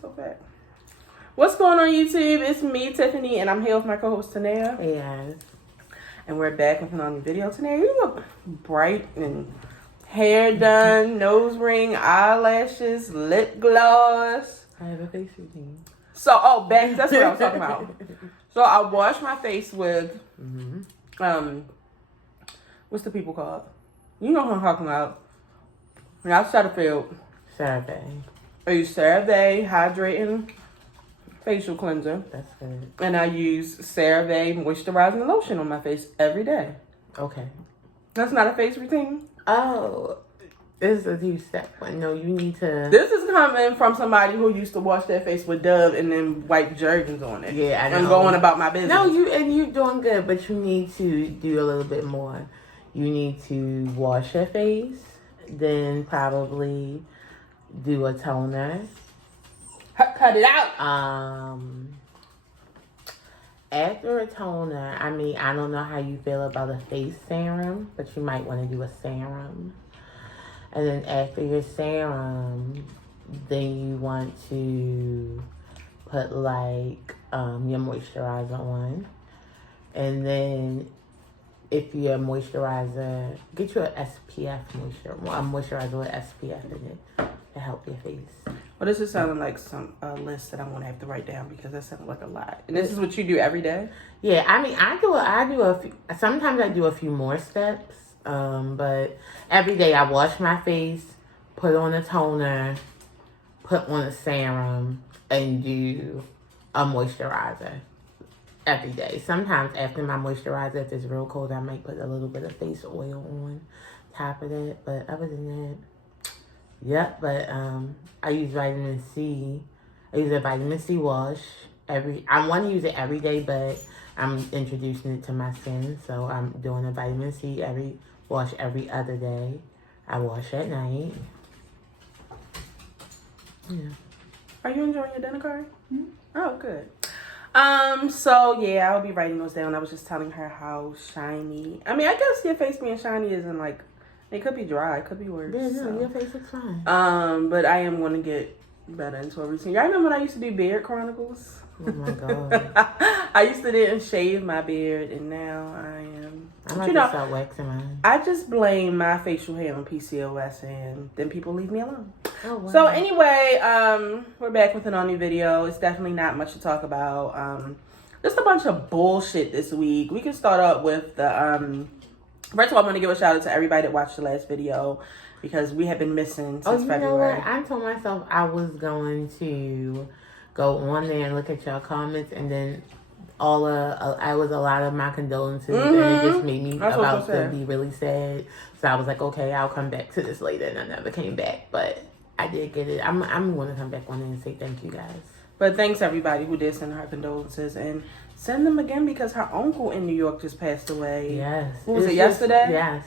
so fat. What's going on, YouTube? It's me, Tiffany, and I'm here with my co-host, Tanea. Hey, guys. And we're back with another video. Tanea, you look bright and hair done, nose ring, eyelashes, lip gloss. I have a face routine. So, that's what I was talking about. So, I wash my face with, what's the people called? You know who I'm talking about. When I started field. CeraVe. I use CeraVe Hydrating Facial Cleanser. That's good. And I use CeraVe Moisturizing Lotion on my face every day. Okay. That's not a face routine? Oh, this is a two-step one. No, you need to... This is coming from somebody who used to wash their face with Dove and then wipe Jergens on it. Yeah, I know. And go on about my business. No, you're doing good, but you need to do a little bit more. You need to wash your face, then probably do a toner. Cut it out. After a toner, I mean, I don't know how you feel about a face serum, but you might want to do a serum. And then after your serum, then you want to put like your moisturizer on. And then if your moisturizer, get you an SPF moisturizer with SPF in it to help your face. Well, this is sounding like a list that I'm going to have to write down because that sounds like a lot. And this is what you do every day? Yeah, I mean, I do a few, sometimes I do a few more steps, but every day I wash my face, put on a toner, put on a serum, and do a moisturizer every day. Sometimes after my moisturizer, if it's real cold, I might put a little bit of face oil on top of it, but other than that, yep, but I use vitamin C. I use a vitamin C wash I want to use it every day, but I'm introducing it to my skin, so I'm doing a vitamin C wash every other day. I wash at night. Yeah. Are you enjoying your dinner, Kari? Mm-hmm. Oh, good. So yeah, I'll be writing those down. I was just telling her how shiny. I mean, I guess your face being shiny isn't like, it could be dry, it could be worse. Yeah, no, your face looks fine. But I am going to get better into a routine. Y'all remember when I used to do beard chronicles? Oh my god. I used to didn't shave my beard, and now I am. I like to start waxing mine. I just blame my facial hair on PCOS, and then people leave me alone. Oh, wow. So anyway, we're back with a new video. It's definitely not much to talk about. Just a bunch of bullshit this week. We can start up with the first of all, I want to give a shout out to everybody that watched the last video because we have been missing since February. Know what? I told myself I was going to go on there and look at y'all comments, and then I was a lot of my condolences, and it just made me about to be really sad. So I was like, okay, I'll come back to this later, and I never came back, but I did get it. I'm going to come back on there and say thank you guys. But thanks everybody who did send her condolences, and send them again because her uncle in New York just passed away. Yes. What was it, yesterday? Yes.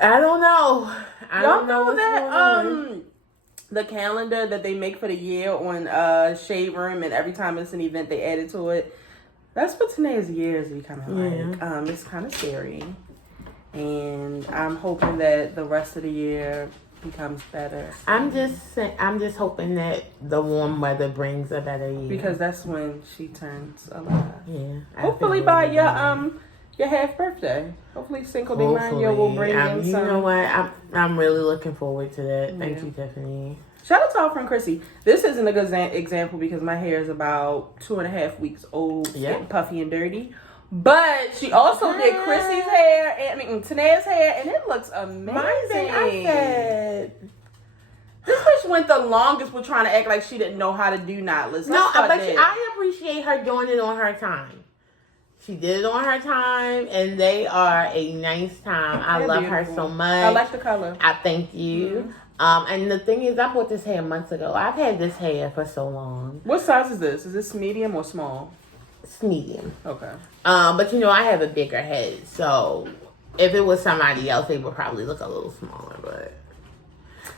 I don't know. I don't know what's that going on. The calendar that they make for the year on Shade Room, and every time it's an event they add it to it. That's what Tanea's year is becoming like. It's kind of scary, and I'm hoping that the rest of the year becomes better. I'm just hoping that the warm weather brings a better year, because that's when she turns alive. Yeah. Hopefully by your half birthday. Hopefully Cinco de Mayo will bring in some. You know what? I'm really looking forward to that. Thank you, Tiffany. Shout out to our friend Chrissy. This isn't a good example because my hair is about 2.5 weeks old, getting puffy and dirty. But she also did Chrissy's hair, Tanea's hair, and it looks amazing. I said, this bitch went the longest with trying to act like she didn't know how to do knotless. No, but I appreciate her doing it on her time. She did it on her time, and they are a nice time. I love her so much. I like the color. I thank you. And the thing is, I bought this hair months ago. I've had this hair for so long. What size is this? Is this medium or small? It's medium. Okay. But I have a bigger head, so if it was somebody else, they would probably look a little smaller, but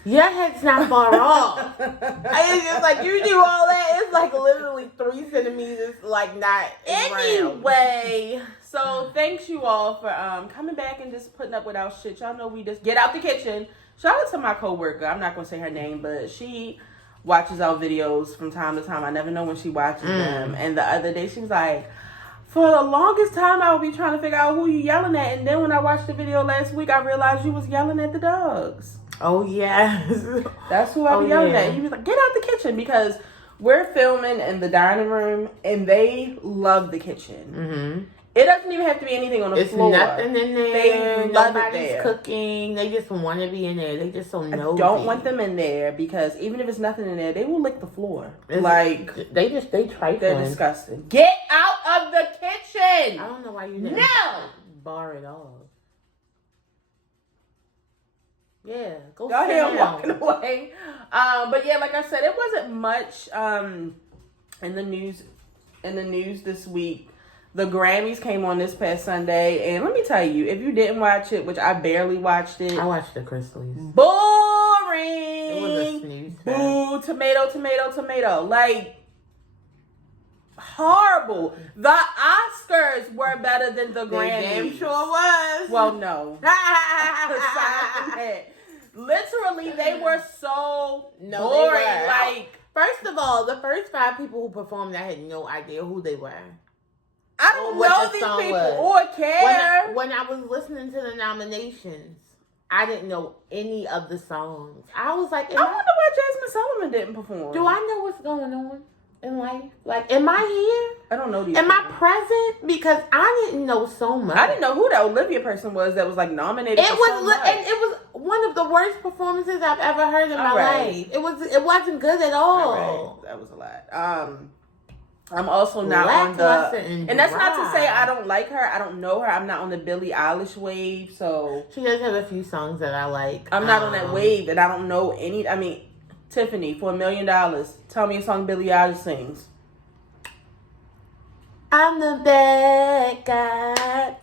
your head's not far off. It's just like, you do all that, it's like literally 3 centimeters, like not anyway. So thanks you all for coming back and just putting up with our shit. Y'all know we just get out the kitchen. Shout out to my coworker. I'm not gonna say her name, but she watches our videos from time to time. I never know when she watches them. And the other day she was like, for the longest time I would be trying to figure out who you yelling at. And then when I watched the video last week, I realized you was yelling at the dogs. Oh, yes. That's who I be yelling at. You be like, get out the kitchen, because we're filming in the dining room and they love the kitchen. Mm-hmm. It doesn't even have to be anything on the floor. It's nothing in there. They love Nobody's it there. Cooking. They just want to be in there. They just so nosy. I don't want them in there because even if it's nothing in there, they will lick the floor. They trifling. They're disgusting. Get out of the kitchen. I don't know why you didn't bar it off. Yeah, go ahead, I'm walking away. But yeah, like I said, it wasn't much in the news this week. The Grammys came on this past Sunday, and let me tell you, if you didn't watch it, which I barely watched it, I watched the Crystals. Boring. It was a snooze fest. Boo, tomato, tomato, tomato. Like, horrible. The Oscars were better than the Grammys. They damn sure was. Well, no. Aside from that, literally, they were so boring. Like, first of all, the first 5 people who performed, I had no idea who they were. I don't know these people or care. When I was listening to the nominations, I didn't know any of the songs. I was like, I wonder why Jasmine Sullivan didn't perform. Do I know what's going on in life? Like, am I here? I don't know these Am people. I present? Because I didn't know so much. I didn't know who that Olivia person was that was like nominated for so much. And it was one of the worst performances I've ever heard in my life. It wasn't good at all. That was a lot. I'm also not on the, and that's not to say I don't like her. I don't know her. I'm not on the Billie Eilish wave, so she does have a few songs that I like. I'm not on that wave, and I don't know any. I mean, Tiffany, for $1 million, tell me a song Billie Eilish sings. I'm the bad guy.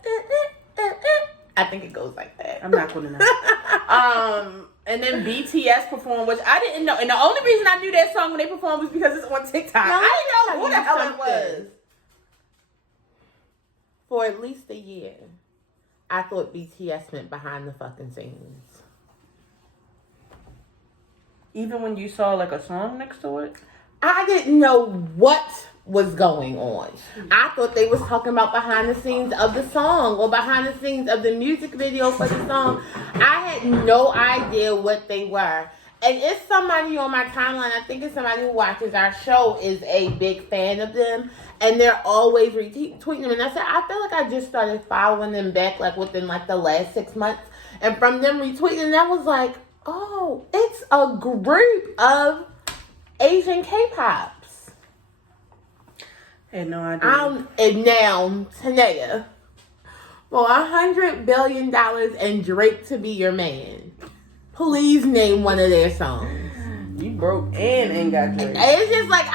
I think it goes like that. I'm not gonna know. And then BTS performed, which I didn't know. And the only reason I knew that song when they performed was because it's on TikTok. I didn't know who the hell it was. For at least a year, I thought BTS meant behind the fucking scenes. Even when you saw like a song next to it? I didn't know what was going on. I thought they was talking about behind the scenes of the song or behind the scenes of the music video for the song. I had no idea what they were. And it's somebody on my timeline, I think it's somebody who watches our show, is a big fan of them. And they're always retweeting them. And I said, I feel like I just started following them back like within like the last 6 months. And from them retweeting, I was like, oh, it's a group of Asian K-pops. I had no idea. And now, Tanea, for $100 billion and Drake to be your man, please name one of their songs. You broke and got Drake. It's just like,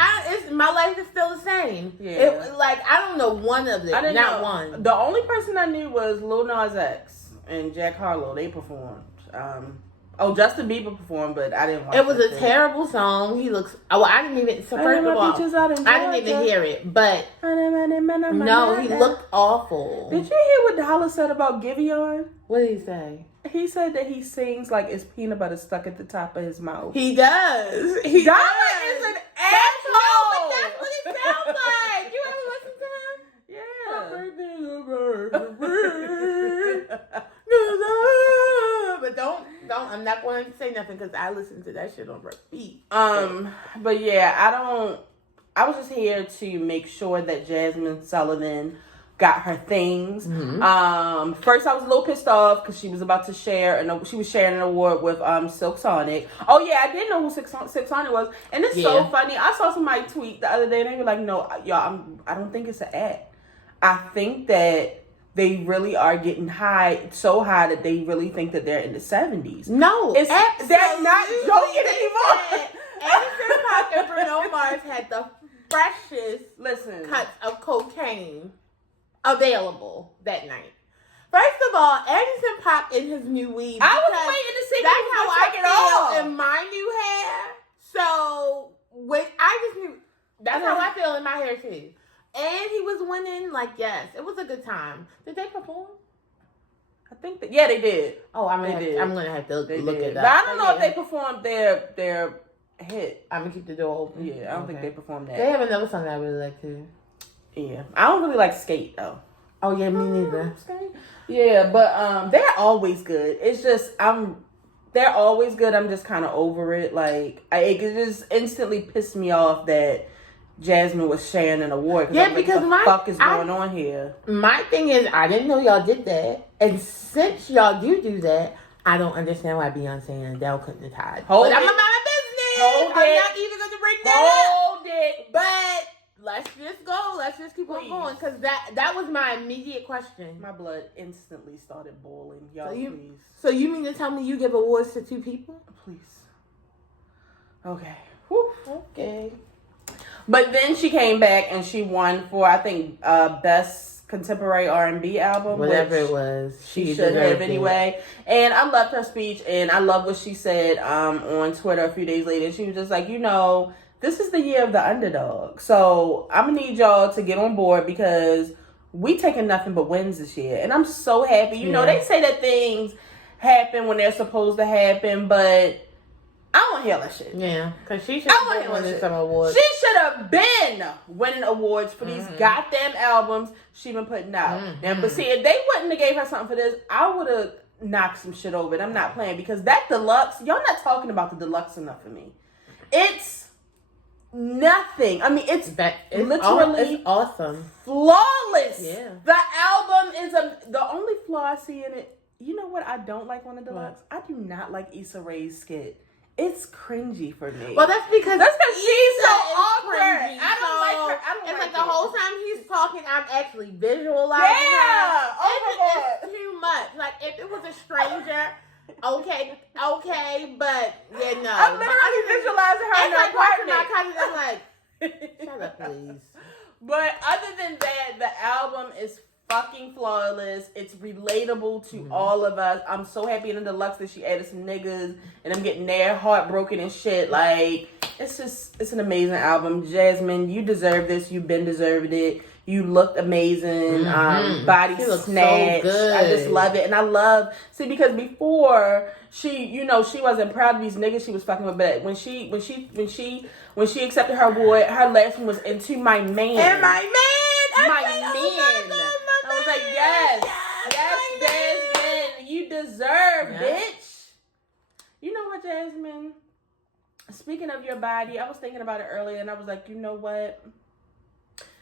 my life is still the same. Yeah. I don't know one of them. I didn't know. One. The only person I knew was Lil Nas X and Jack Harlow. They performed. Justin Bieber performed, but I didn't watch it. It was a terrible song. He looks... Oh, I didn't even... So first of all, I didn't even hear it, but... No, he looked awful. Did you hear what Dollar said about Giveon? What did he say? He said that he sings like it's peanut butter stuck at the top of his mouth. He does. Dollar is an asshole. But that's what it sounds like. You ever listen to him? But don't. I'm not going to say nothing because I listen to that shit on repeat. But yeah, I was just here to make sure that Jasmine Sullivan got her things. Mm-hmm. First I was a little pissed off because she was about to she was sharing an award with Silk Sonic. Oh yeah, I didn't know who Silk Sonic was, and it's so funny. I saw somebody tweet the other day, and they were like, "No, y'all, I don't think it's an act. I think that they really are getting so high that they really think that they're in the 70s. No, they're not joking anymore." Anderson .Paak and Bruno Mars had the freshest cuts of cocaine available that night. First of all, Anderson .Paak in his new weave. I was waiting to see that's how I take it off feel in my new hair. So when I just knew that's how I feel in my hair too. And he was winning. Like, yes, it was a good time. Did they perform? I think that they did. Oh, I'm gonna have to look it up. But I don't know if they performed their hit. I'm gonna keep the door open. Yeah, I don't think they performed that. They have another song that I really like too. Yeah, I don't really like Skate though. Oh yeah, me neither. Skate. Yeah, but they're always good. It's just they're always good. I'm just kind of over it. Like it just instantly pissed me off that Jasmine was sharing an award. Yeah, because what the fuck is going on here? My thing is, I didn't know y'all did that, and since y'all do that, I don't understand why Beyonce and Adele couldn't have tied. Hold but it. I'm about my business. Hold I'm it. not even going to bring that Hold it. But let's just go. Let's just keep on going, because that was my immediate question. My blood instantly started boiling. Y'all, please. So you mean to tell me you give awards to 2 people? Please. Okay. Whew. Okay. But then she came back and she won for, I think, Best Contemporary R&B Album. Whatever it was. She should have anyway. And I loved her speech, and I love what she said on Twitter a few days later. She was just like, this is the year of the underdog. So I'm going to need y'all to get on board because we taking nothing but wins this year. And I'm so happy. You know, they say that things happen when they're supposed to happen, but I don't want to hear that shit. Yeah, because she should have been winning some awards. She should have been winning awards for these goddamn albums she been putting out. Now, but see, if they wouldn't have gave her something for this, I would have knocked some shit over it. I'm not playing because that deluxe, y'all not talking about the deluxe enough for me. It's nothing. I mean, it's literally it's awesome. Flawless. Yeah. The album is the only flaw I see in it. You know what I don't like on the deluxe? I do not like Issa Rae's skit. It's cringy for me. Well, that's because she's so awkward. Cringy, I don't like her. I don't it's like the whole time he's talking, I'm actually visualizing her. Oh my God. It's too much. Like, if it was a stranger, okay, but yeah, no. I'm literally visualizing her in her apartment. I'm like, shut up, please. But other than that, the album is fucking flawless. It's relatable to all of us. I'm so happy in the deluxe that she added some niggas and I'm getting their heartbroken and shit. Like, it's an amazing album. Jasmine, you deserve this. You've been deserving it. You looked amazing. Body snatch. So good. I just love it. And I love, because before she wasn't proud of these niggas she was fucking with, but when she accepted her award, her last one was Into My Man. And my man. My man. I was like, yes, Jasmine, you deserve, bitch. You know what, Jasmine? Speaking of your body, I was thinking about it earlier, and I was like, you know what?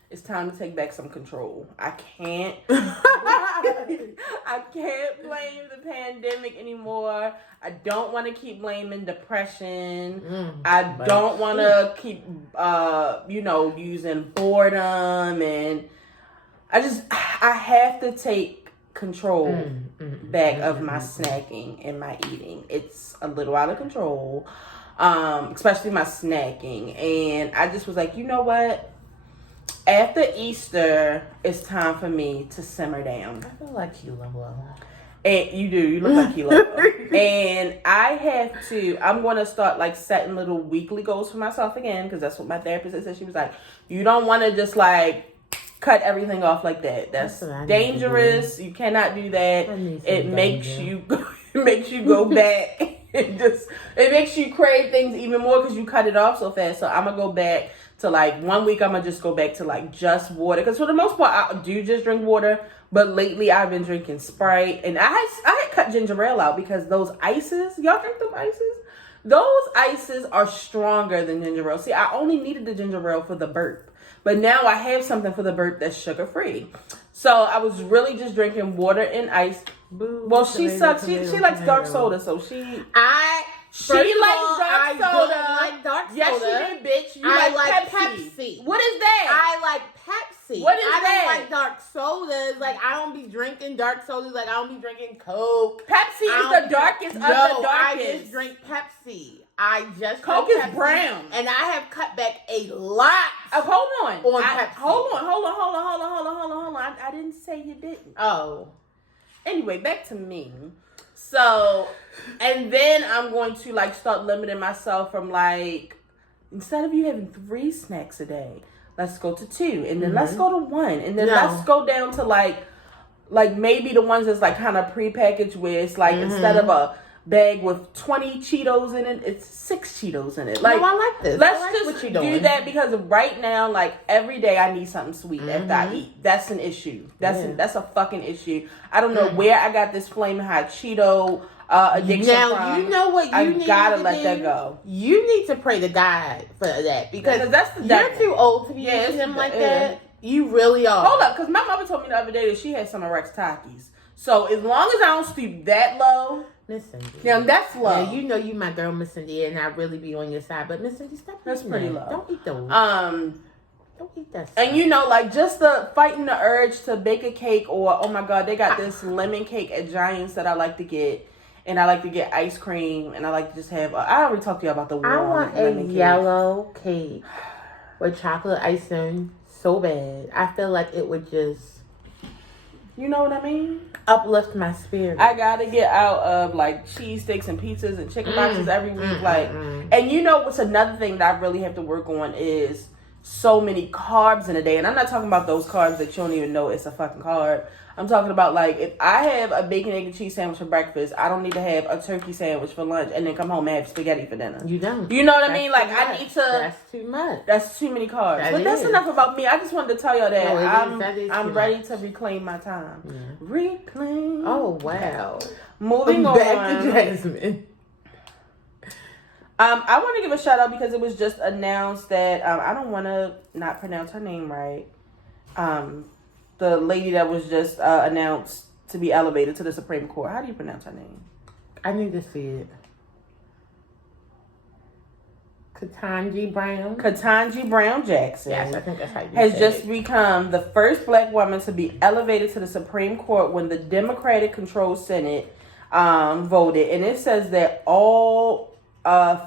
It's time to take back some control. I can't. I can't blame the pandemic anymore. I don't want to keep blaming depression. I don't want to keep, using boredom, and I have to take control back of my snacking and my eating. It's a little out of control, especially my snacking. And I just was like, you know what? After Easter, it's time for me to simmer down. I feel like Kilo. And you do. You look like Kilo. And I'm going to start setting little weekly goals for myself again, because that's what my therapist said. She was like, you don't want to just cut everything off like that. That's dangerous. You cannot do that. It makes you go back. It makes you crave things even more because you cut it off so fast. So I'm gonna go back to 1 week. I'm gonna just go back to just water, because for the most part I do just drink water. But lately I've been drinking Sprite, and I had cut ginger ale out because those ices. Y'all drink them ices? Those ices are stronger than ginger ale. See, I only needed the ginger ale for the burp. But now I have something for the burp that's sugar-free. So I was really just drinking water and ice. Boo, well, she sucks. She likes dark soda, so she likes dark soda. I don't like dark soda. Yes, she did, bitch. I like Pepsi. What is that? I like Pepsi. What is I that? don't like dark sodas. I don't be drinking dark sodas. I don't be drinking Coke. Pepsi is the darkest of the darkest. I just drink Pepsi. Coke is brown, and I have cut back a lot. Hold on. Pepsi. Hold on. I didn't say you didn't. Oh. Anyway, back to me. So, and then I'm going to start limiting myself from instead of you having 3 snacks a day, let's go to 2, and then let's go to 1, and then let's go down to maybe the ones that's kind of prepackaged where it's instead of a bag with 20 Cheetos in it. It's 6 Cheetos in it. Like, no, I like this. Let's like just what you're doing. do that because right now, like every day, I need something sweet after I eat. That's an issue. That's a fucking issue. I don't know where I got this flaming hot Cheeto addiction from. You know what you need gotta to let do? that go. You need to pray to God for that because that's the you're too old to be eating them like that. You really are. Hold up, because my mother told me the other day that she had some Rex Takis. So as long as I don't stoop that low, Miss Cindy. now that's low. Yeah, you know you my girl, Miss Cindy, and I really be on your side. But Miss Cindy, stop. That's pretty low. Don't eat those. Don't eat that stuff. And you know, like just the fighting the urge to bake a cake, or oh my god, they got this lemon cake at Giants that I like to get, and I like to get ice cream, and I like to just have. I already talked to you about the warm I want lemon a yellow cake with chocolate icing so bad. I feel like it would just, you know what I mean, uplift my spirit. I gotta get out of like cheese sticks and pizzas and chicken boxes every week, and you know what's another thing that I really have to work on is so many carbs in a day. And I'm not talking about those carbs that you don't even know it's a fucking carb. I'm talking about like if I have a bacon, egg, and cheese sandwich for breakfast, I don't need to have a turkey sandwich for lunch and then come home and have spaghetti for dinner. You don't. You know what I mean? Like I need to. That's too much. That's too many carbs. But that's enough about me. I just wanted to tell y'all that I'm ready to reclaim my time. Yeah. Reclaim. Oh wow. Moving on. Back to Jasmine. I want to give a shout out because it was just announced that I don't want to not pronounce her name right. The lady that was just announced to be elevated to the Supreme Court. How do you pronounce her name? I need to see it. Ketanji Brown Jackson. Yes, I think that's how you has say just it. Become the first black woman to be elevated to the Supreme Court when the Democratic-controlled Senate voted, and it says that all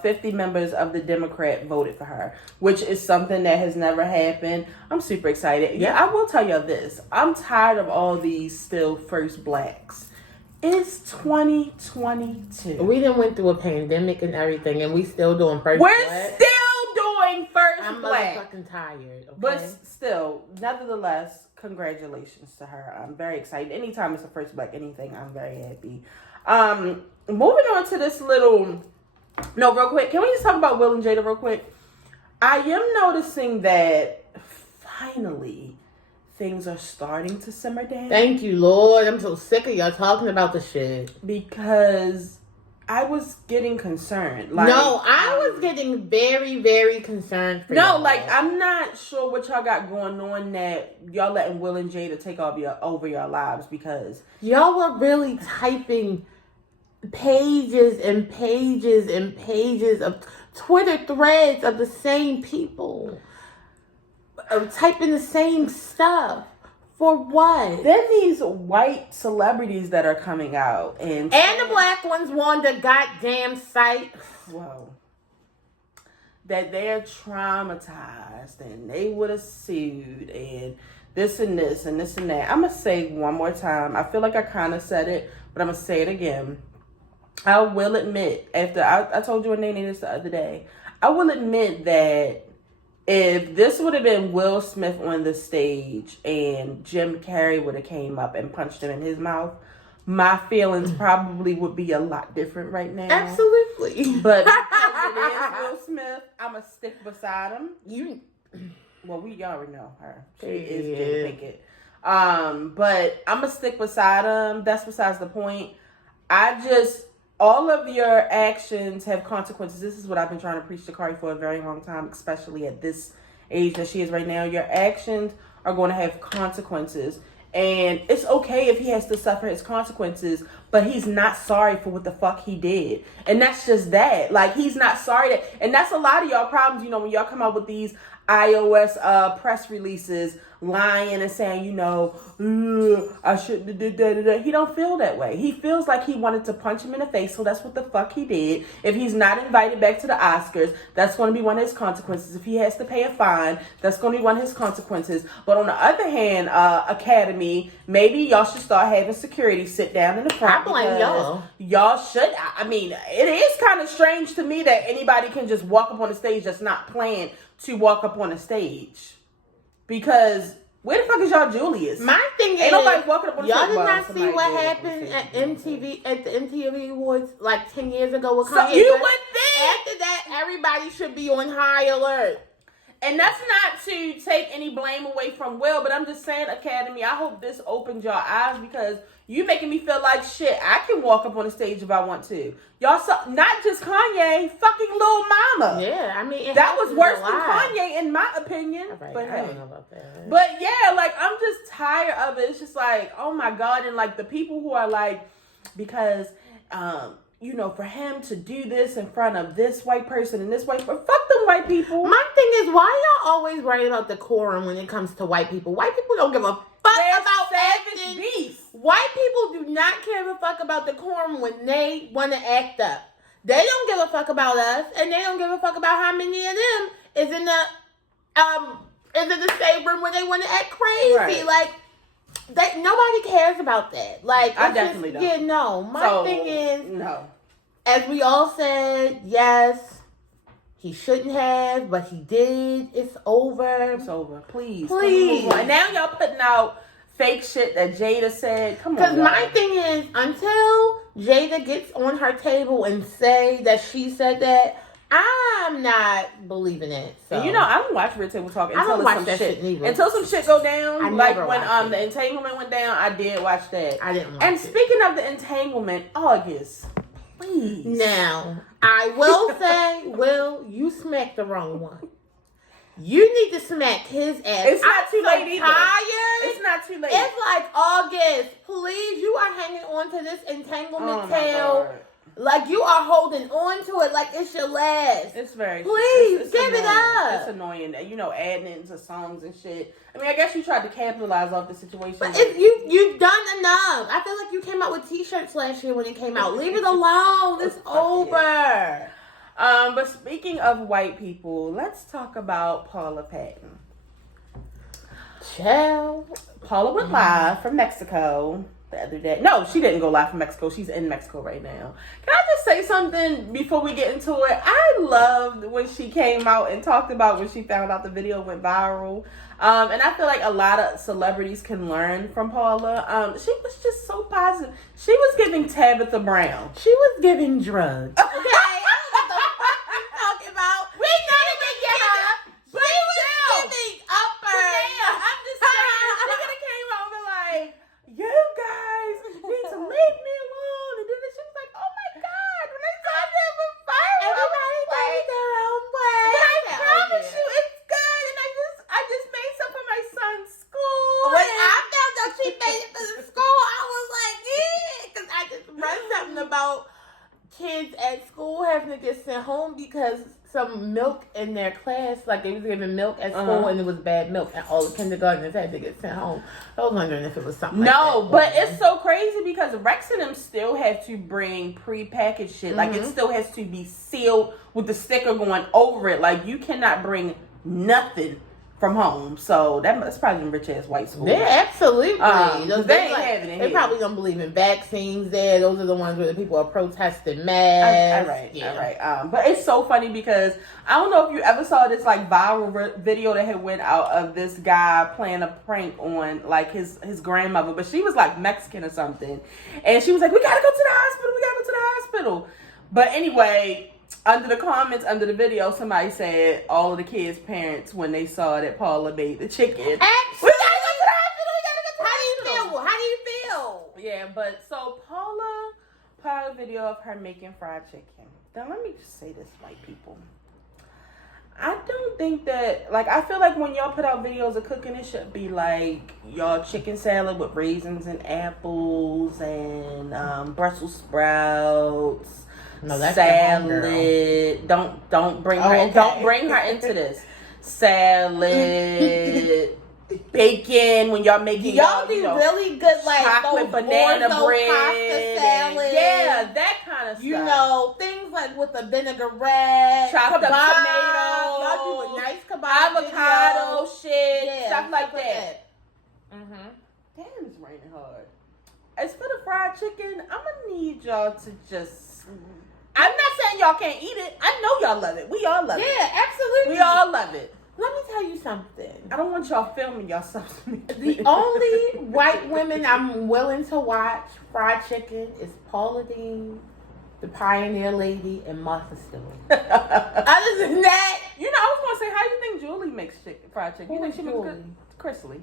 50 members of the Democrat voted for her, which is something that has never happened. I'm super excited. Yeah, I will tell you this. I'm tired of all these still first blacks. It's 2022. We done went through a pandemic and everything, and we still doing first We're black. still doing first I'm black. motherfucking tired. Okay? But still, nevertheless, congratulations to her. I'm very excited. Anytime it's a first black anything, I'm very happy. Moving on to this little... No, real quick. Can we just talk about Will and Jada real quick? I am noticing that finally things are starting to simmer down. Thank you, Lord. I'm so sick of y'all talking about the shit. Because I was getting concerned. Like, no, I was getting very, very concerned for y'all. Like, I'm not sure what y'all got going on that y'all letting Will and Jada take over your lives because... Y'all were really typing... pages and pages and pages of Twitter threads of the same people typing the same stuff. For what? Then these white celebrities that are coming out and the black ones want the goddamn site. Whoa. That they're traumatized and they would have sued and this and this and this and that. I'm gonna say one more time. I feel like I kind of said it, but I'm gonna say it again. I will admit, after I told you and Nene this the other day, I will admit that if this would have been Will Smith on the stage and Jim Carrey would have came up and punched him in his mouth, my feelings probably would be a lot different right now. Absolutely. But because it is Will Smith, I'm going to stick beside him. We already know her. She is Jada Pinkett. But I'm going to stick beside him. That's besides the point. All of your actions have consequences. This is what I've been trying to preach to Kari for a very long time, especially at this age that she is right now. Your actions are going to have consequences. And it's okay if he has to suffer his consequences, but he's not sorry for what the fuck he did. And that's just that. Like, he's not sorry that. And that's a lot of y'all problems, when y'all come out with these iOS press releases lying and saying, I shouldn't have did that. He don't feel that way. He feels like he wanted to punch him in the face, so that's what the fuck he did. If he's not invited back to the Oscars, that's going to be one of his consequences. If he has to pay a fine, that's going to be one of his consequences. But on the other hand, Academy, maybe y'all should start having security sit down in the front. I blame y'all. Y'all should. I mean, it is kind of strange to me that anybody can just walk up on the stage that's not planned to walk up on a stage. Because Where the fuck is y'all Julius? My thing Ain't is, nobody walking up on the y'all stage, did well, not see somebody what did happened on at stage. at the MTV Awards like 10 years ago with So Kanye. you would think after that, everybody should be on high alert. And that's not to take any blame away from Will, but I'm just saying, Academy, I hope this opens your eyes because you making me feel like shit. I can walk up on the stage if I want to. Y'all saw, not just Kanye, fucking Lil Mama. Yeah, I mean, that was worse than Kanye in my opinion. Right, but I don't know about that. But yeah, like I'm just tired of it. It's just like, oh my God. And like the people who are like, because, you know, for him to do this in front of this white person and this white person, fuck them white people. My thing is, why y'all always write about decorum when it comes to white people? White people don't give a fuck about savage acting. beasts. White people do not care a fuck about decorum when they want to act up. They don't give a fuck about us, and they don't give a fuck about how many of them is in the same room when they want to act crazy. Right. Like, nobody cares about that. Like, I definitely don't. Yeah, no. My thing is, no. As we all said, yes, he shouldn't have, but he did. It's over. It's over. Please. Please. And now y'all putting out fake shit that Jada said. Come on. Because my thing is, until Jada gets on her table and say that she said that, I'm not believing it. So. And you know, I don't watch Red Table Talk until I don't watch some that shit neither. Until some shit go down. I like never when watched the entanglement went down, I did watch that. I didn't watch And it. speaking of the entanglement, August, please. Now, I will say, Will, you smacked the wrong one. You need to smack his ass. It's not too late either. Tired. It's not too late. It's like August. Please, you are hanging on to this entanglement tail. Like you are holding on to it like it's your last. It's very. Please it's give annoying. it up. It's annoying. You know, adding it into songs and shit. I mean, I guess you tried to capitalize off the situation. But you've done enough. I feel like you came out with T-shirts last year when it came out. Leave it alone. It's over. But speaking of white people, let's talk about Paula Patton. Chill. Paula went live from Mexico the other day. No, she didn't go live from Mexico. She's in Mexico right now. Can I just say something before we get into it? I loved when she came out and talked about when she found out the video went viral. And I feel like a lot of celebrities can learn from Paula. She was just so positive. She was giving Tabitha Brown. She was giving drugs. Okay, I don't know what the fuck you're talking about. We know that they get her. But she was giving uppers. I'm just saying, she could have came out and been like, you guys need to leave me alone. And then she was like, oh my God, when they saw that was viral, Everybody goes their own way. but I promise you, it's good. And I just made some for my son's school. When I found out she made it for the school, I was like, yeah. Because I just read something about kids at school having to get sent home because some milk in their class, like they was giving milk at school and it was bad milk, and all the kindergartners had to get sent home. I was wondering if it was something like that. No, but it's so crazy because Rex and them still have to bring pre-packaged shit. Like it still has to be sealed with the sticker going over it. Like you cannot bring nothing from home. So that's probably them rich ass white schools. Yeah, absolutely. They ain't having it They here. probably don't believe in vaccines there. Those are the ones where the people are protesting masks. All right. But it's so funny because I don't know if you ever saw this like viral video that had went out of this guy playing a prank on like his grandmother, but she was like Mexican or something, and she was like, "We gotta go to the hospital. But anyway, under the comments under the video, somebody said all of the kids' parents when they saw that Paula made the chicken. Absolutely. We gotta go to the hospital. How do you feel? Yeah, but so Paula put out a video of her making fried chicken. Now let me just say this, white people. I don't think that, like, I feel like when y'all put out videos of cooking, it should be like y'all chicken salad with raisins and apples and Brussels sprouts. No, that's salad. Don't bring her. okay. Don't bring her into this. Salad, bacon. When y'all making y'all do really good, like chocolate those banana orzo bread, pasta salad. yeah, that kind of stuff. You know, things like with the vinaigrette, chopped up kebab. tomatoes, Y'all do a nice kebab avocado video. shit, Yeah, stuff like that. Mm-hmm. Damn, it's raining hard. As for the fried chicken, I'm gonna need y'all to just. I'm not saying y'all can't eat it. I know y'all love it. We all love it. Yeah, absolutely. We all love it. Let me tell you something. I don't want y'all filming yourself. The only white women I'm willing to watch fried chicken is Paula Deen, the Pioneer Lady, and Martha Stewart. Other than that, I was gonna say, how do you think Julie makes fried chicken? You think she makes good? Chrisley.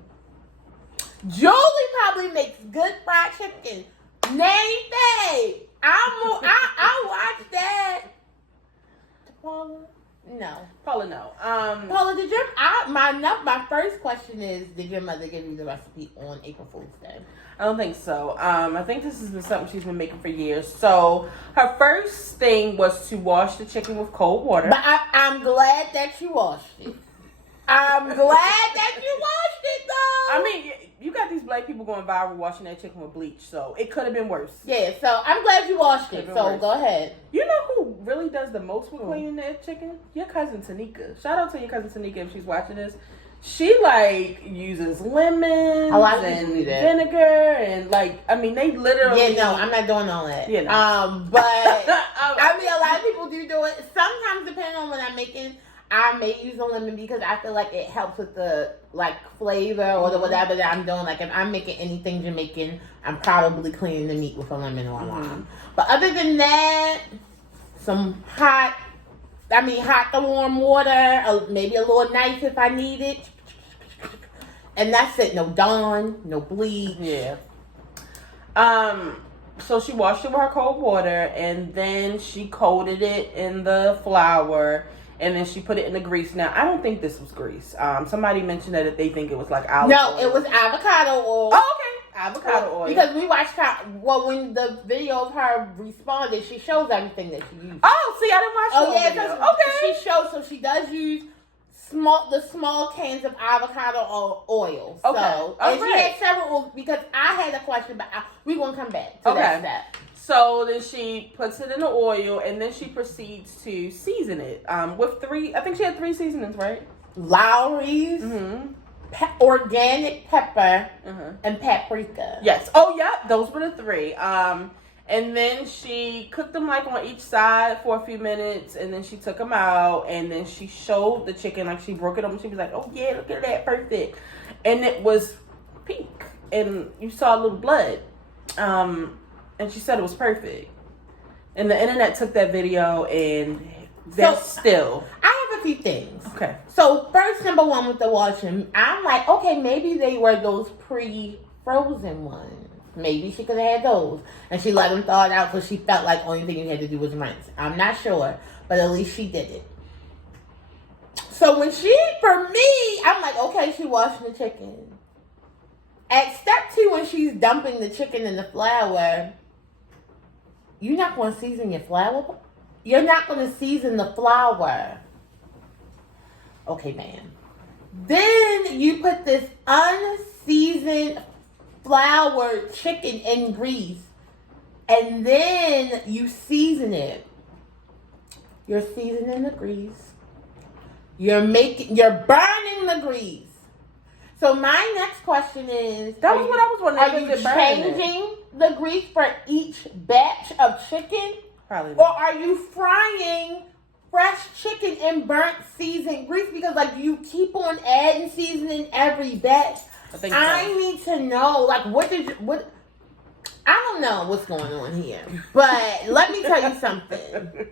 Julie probably makes good fried chicken. Name day. I watch that. Paula? No. Paula, no. Paula, my first question is, did your mother give you the recipe on April Fool's Day? I don't think so. I think this has been something she's been making for years. So her first thing was to wash the chicken with cold water. But I'm glad that you washed it. I'm glad that you washed it, though. I mean, you got these black people going viral washing their chicken with bleach, so it could have been worse. Yeah, so I'm glad you washed it. So worse. Go ahead. You know who really does the most with cleaning their chicken? Your cousin Tanika. Shout out to your cousin Tanika if she's watching this. She uses lemons and vinegar and they literally. Yeah, no, I'm not doing all that. Yeah, no. But I mean, a lot of people do it. Sometimes, depending on what I'm making, I may use a lemon because I feel like it helps with the flavor or the whatever that I'm doing. Like if I'm making anything Jamaican, I'm probably cleaning the meat with a lemon or a lime. But other than that, some hot to warm water, maybe a little knife if I need it. And that's it. No Dawn, no bleach. Yeah. So she washed it with her cold water, and then she coated it in the flour, and then she put it in the grease. Now, I don't think this was grease. Somebody mentioned that they think it was olive oil. No, it was avocado oil. Oh, okay. Avocado oil. Because we watched her, when the video of her responded, she shows everything that she used. Oh, see, I didn't watch that. Oh, yeah, because she shows, so she does use the small cans of avocado oil. Okay. So, and she had several, because I had a question, but we're going to come back to that step. So then she puts it in the oil, and then she proceeds to season it with I think she had 3 seasonings, right? Lowry's, organic pepper, and paprika. Yes. Oh, yeah. Those were the 3. And then she cooked them on each side for a few minutes, and then she took them out, and then she showed the chicken, she broke it up, and she was like, oh, yeah, look at that, perfect. And it was pink, and you saw a little blood. And she said it was perfect. And the internet took that video, and I have a few things. Okay. So, first, number one with the washing, I'm like, okay, maybe they were those pre-frozen ones. Maybe she could have had those. And she let them thaw it out, so she felt like only thing you had to do was rinse. I'm not sure, but at least she did it. So, for me, I'm like, okay, she washing the chicken. At step 2, when she's dumping the chicken in the flour, you're not going to season your flour? You're not going to season the flour. Okay, ma'am. Then you put this unseasoned flour chicken in grease, and then you season it. You're seasoning the grease. You're burning the grease. So my next question is, that was what I was wondering. Are you changing the grease for each batch of chicken? Probably not. Or are you frying fresh chicken in burnt seasoned grease? Because you keep on adding seasoning every batch. I need to know, what I don't know what's going on here. But let me tell you something.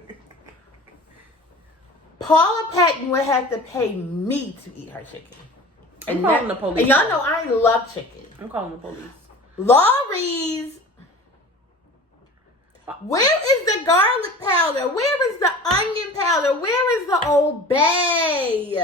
Paula Patton would have to pay me to eat her chicken. I'm calling the police. And y'all know I love chicken. I'm calling the police. Lawry's. Where is the garlic powder? Where is the onion powder? Where is the Old Bay?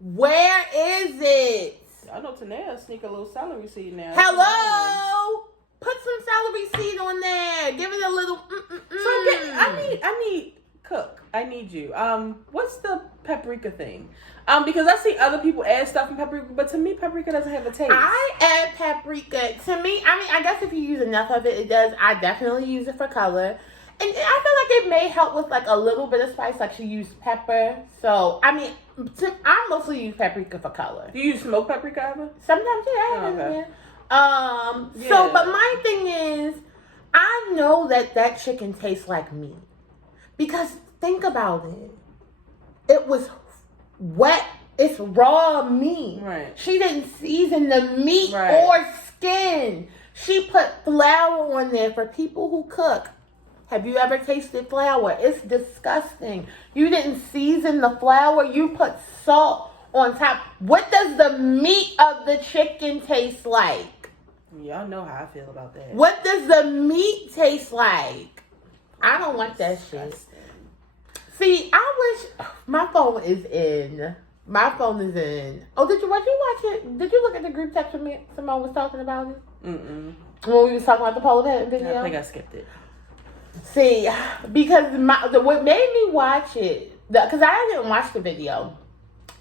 Where is it? I know Tanea sneak a little celery seed now. Hello? Put some celery seed on there. Give it a little. So I need cook. I need you. What's the paprika thing? Because I see other people add stuff in paprika, but to me, paprika doesn't have a taste. I add paprika. To me, I guess if you use enough of it, it does. I definitely use it for color. And I feel like it may help with a little bit of spice, she used pepper. So, I mostly use paprika for color. Do you use smoked paprika ever? Sometimes, yeah, I have it in there. So, but my thing is, I know that chicken tastes like meat. Because think about it. It was wet It's raw meat. Right. She didn't season the meat Right. or skin. She put flour on there for people who cook. Have you ever tasted flour? It's disgusting. You didn't season the flour. You put salt on top. What does the meat of the chicken taste like? Y'all know how I feel about that. What does the meat taste like? I don't want that shit. See, I wish my phone is in. My phone is in. Oh, did you watch it? Did you look at the group text when Simone was talking about it? Mm-mm. When we was talking about the Paula video? I think I skipped it. See, because what made me watch it, because I didn't watch the video.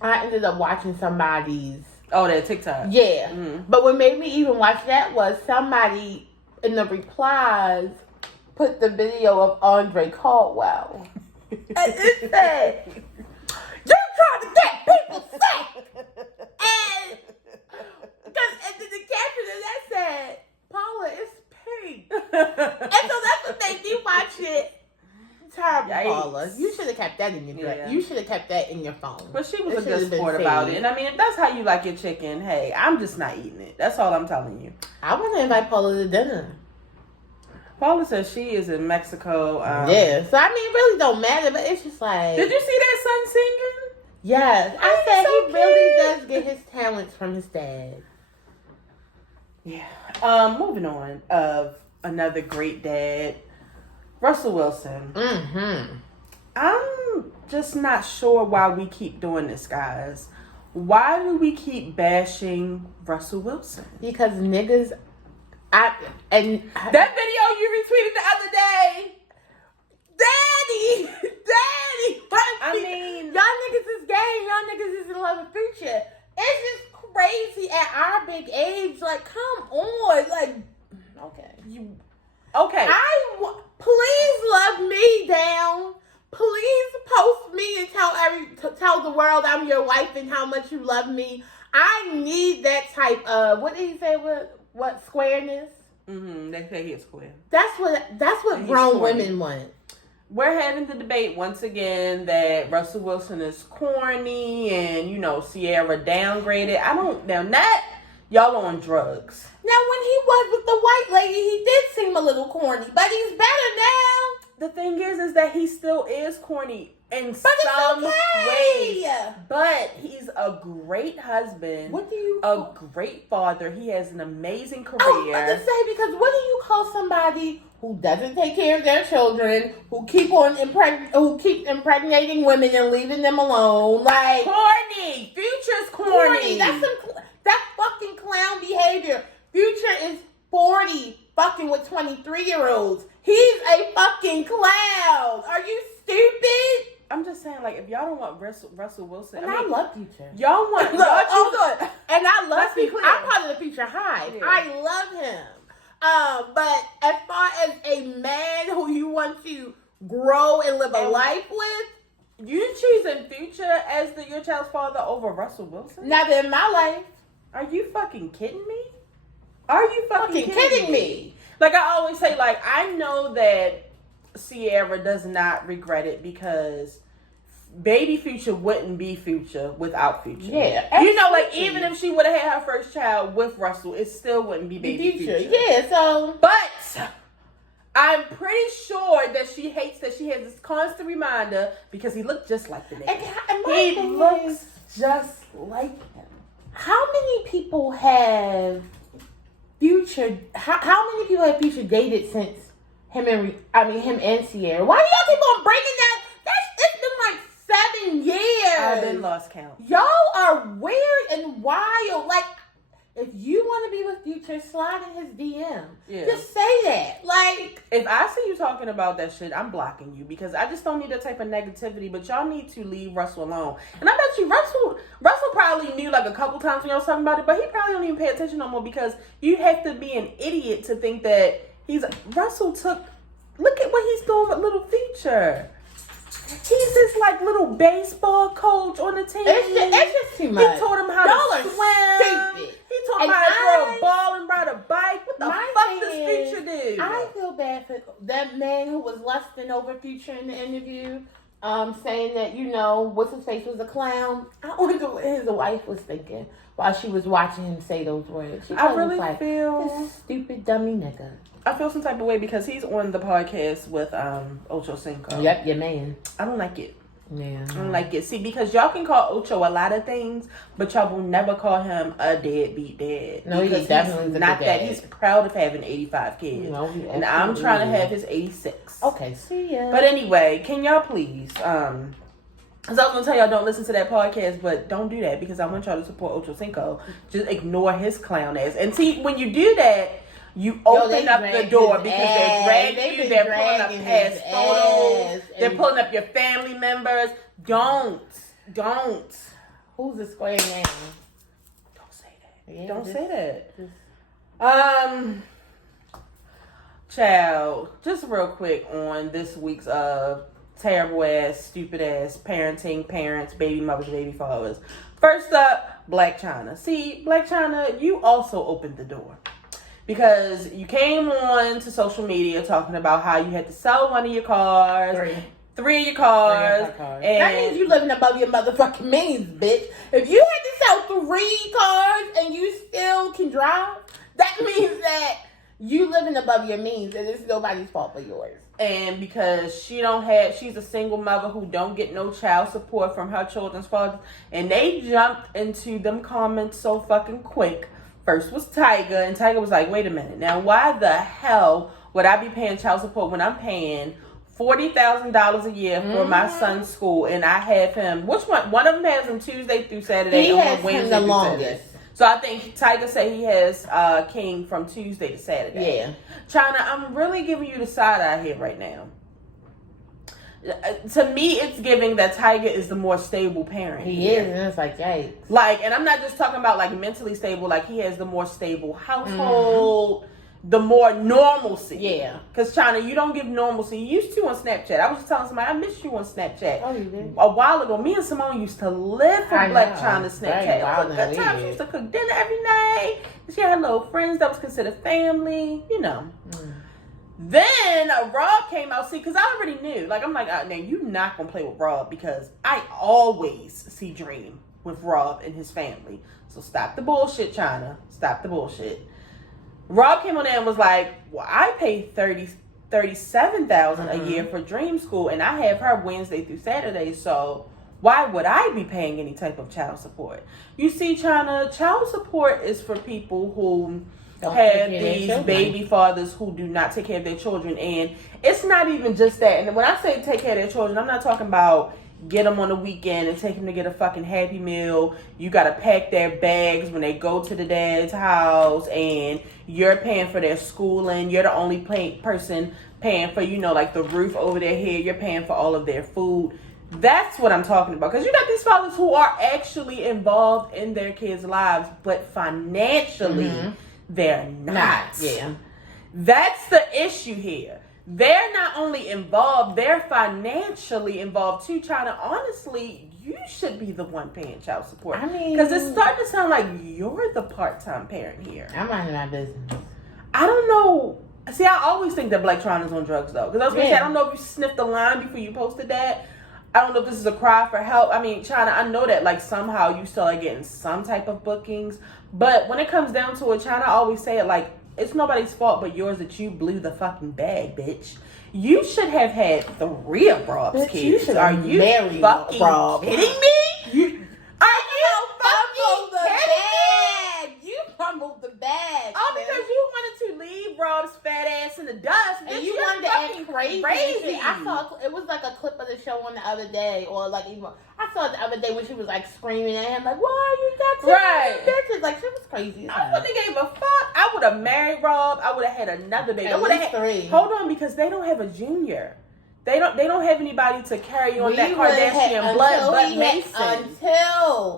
I ended up watching somebody's. Oh, that TikTok. Yeah. Mm-hmm. But what made me even watch that was somebody in the replies put the video of Andre Caldwell. And it said, "You're trying to get people sick." And then the caption of that said, "Paula, it's pink." And so that's what made me watch it. Terrible, Yikes. Paula. You should have kept that in your dress. Yeah. You should have kept that in your phone. But she was It a should good have been sport about saved. it. And I mean, if that's how you like your chicken, hey, I'm just not eating it. That's all I'm telling you. I want to invite Paula to dinner. Paula says she is in Mexico. Yeah, so I mean, it really don't matter, but it's just like... Did you see that son singing? Yes, I He's said so he really cute. does get his talents from his dad. Yeah. Moving on. Another great dad, Russell Wilson. Mm-hmm. I'm just not sure why we keep doing this, guys. Why do we keep bashing Russell Wilson? Because niggas... That video you retweeted the other day. Daddy! I mean... Y'all niggas is gay. Y'all niggas is in love with Future. It's just crazy at our big age. Like, come on. Like, okay. Okay. Please love me down. Please post me and tell the world I'm your wife and how much you love me. I need that type of, what did he say? What squareness? Mm-hmm. They say he's square. That's what grown women want. We're having the debate once again that Russell Wilson is corny and, Sierra downgraded. Y'all on drugs. Now, when he was with the white lady, he did seem a little corny, but he's better now. The thing is that he still is corny in But some it's okay. ways. But he's a great husband. What do you A great father. He has an amazing career. I was about to say, because what do you call somebody who doesn't take care of their children, who keep impregnating women and leaving them alone? Like, corny. Future's corny. That's fucking clown behavior. Future is 40, fucking with 23-year-olds. He's a fucking clown. Are you stupid? I'm just saying, like, if y'all don't want Russell Wilson, And I love Future. Y'all want And I love Let's be Future. clear. I'm part of the Future Hive. Yeah. I love him. But as far as a man who you want to grow and live a life with, you choosing Future as your child's father over Russell Wilson? not in my life. Are you fucking kidding me? Are you fucking Kidding me? Like I always say, like, I know that Sierra does not regret it because baby Future wouldn't be Future without Future. Yeah, like, absolutely. even if she would have had her first child with Russell, it still wouldn't be baby Future. Yeah, so. But I'm pretty sure that she hates that she has this constant reminder because he looked just like the nigga. He looks just like him. How many people have Future? How many people have Future dated since him and Sierra? Why do y'all keep on breaking that? It's been like 7 years. I've been lost count. Y'all are weird and wild. Like, if you want to be with Future, slide in his DM. Yeah. Just say that. Like, if I see you talking about that shit, I'm blocking you because I just don't need that type of negativity. But y'all need to leave Russell alone. And I bet you Russell probably knew like a couple times when y'all was talking about it, but he probably don't even pay attention no more because you have to be an idiot to think that look at what he's doing with little Future. He's this like little baseball coach on the team. it's just too much. He taught him how Y'all to are swim. stupid. He taught him how to throw a ball and ride a bike. What the My fuck thing does is, Future do? I feel bad for that man who was lusting over Future in the interview. saying that, what's his face was a clown. I wonder what his wife was thinking while she was watching him say those words. I really feel this stupid dummy nigga. I feel some type of way because he's on the podcast with Ocho Cinco. Yep, your man. I don't like it. Yeah. I don't like it. See, because y'all can call Ocho a lot of things, but y'all will never call him a deadbeat dad. No, he's definitely not that. He's proud of having 85 kids. No, and I'm trying to have his 86. Okay, see ya. But anyway, can y'all please, because I was going to tell y'all don't listen to that podcast, but don't do that because I want y'all to support Ocho Cinco. Just ignore his clown ass. And see, when you do that, you open up the door because they're dragging you. They're pulling up past photos. They're pulling up your family members. Don't. Who's the square man? Don't say that. Yeah, don't say that. Child, just real quick on this week's terrible ass, stupid ass parenting, parents, baby mothers, baby fathers. First up, Blac Chyna. See, Blac Chyna, you also opened the door. Because you came on to social media talking about how you had to sell one of your cars. Three of your cars. And that means you living above your motherfucking means, bitch. If you had to sell 3 cars and you still can drive, that means that you living above your means and it's nobody's fault but yours. And because she's a single mother who don't get no child support from her children's fathers. And they jumped into them comments so fucking quick. First was Tiger, and Tiger was like, wait a minute. Now, why the hell would I be paying child support when I'm paying $40,000 a year for my son's school, and I have him, which one? One of them has him Tuesday through Saturday, and one Wednesday through Saturday. So I think Tiger said he has King from Tuesday to Saturday. Yeah. Chyna, I'm really giving you the side eye here right now. To me, it's giving that Tiger is the more stable parent. He is, and it's like, yikes. Like, and I'm not just talking about like mentally stable, like he has the more stable household, the more normalcy. Yeah. Because Chyna, you don't give normalcy. You used to on Snapchat. I was just telling somebody, I missed you on Snapchat. Oh, you did? A while ago, me and Simone used to live for Blac Chyna's Snapchat. Good times. She used to cook dinner every night. She had little friends that was considered family, Then Rob came out, because I already knew. Like, I'm like, now you not going to play with Rob because I always see Dream with Rob and his family. So stop the bullshit, Chyna. Stop the bullshit. Rob came on there and was like, well, I pay $37,000 a year for Dream School, and I have her Wednesday through Saturday, so why would I be paying any type of child support? You see, Chyna, child support is for people who have these baby fathers who do not take care of their children. And it's not even just that. And when I say take care of their children, I'm not talking about get them on the weekend and take them to get a fucking Happy Meal. You got to pack their bags when they go to the dad's house, and you're paying for their schooling. You're the only person paying for, like the roof over their head. You're paying for all of their food. That's what I'm talking about. Because you got these fathers who are actually involved in their kids' lives, but financially, they're not. Yeah. That's the issue here. They're not only involved, they're financially involved too. Chyna, honestly, you should be the one paying child support. I mean, because it's starting to sound like you're the part-time parent here. I'm minding my business. I don't know. See, I always think that Blac Chyna's on drugs, though. Because I was going to say, I don't know if you sniffed the line before you posted that. I don't know if this is a cry for help. I mean, Chyna, I know that, like, somehow you still are getting some type of bookings. But when it comes down to it, Chyna, I always say it like, it's nobody's fault but yours that you blew the fucking bag, bitch. You should have had 3 of Rob's bitch, kids. You are you fucking Rob. kidding me? Are you fucking kidding me? You fumbled the bag. All because you wanted to leave Rob's fat ass in the dust. And you wanted to act crazy. I saw it was like a clip of the show on the other day, or like even I saw it the other day when she was like screaming at him, like, "Why are you got bitches?" Like she was crazy. I wouldn't have gave a fuck. I would have married Rob. I would have had another baby. I would have had 3. Hold on, because they don't have a junior. They don't have anybody to carry on that Kardashian blood but Mason.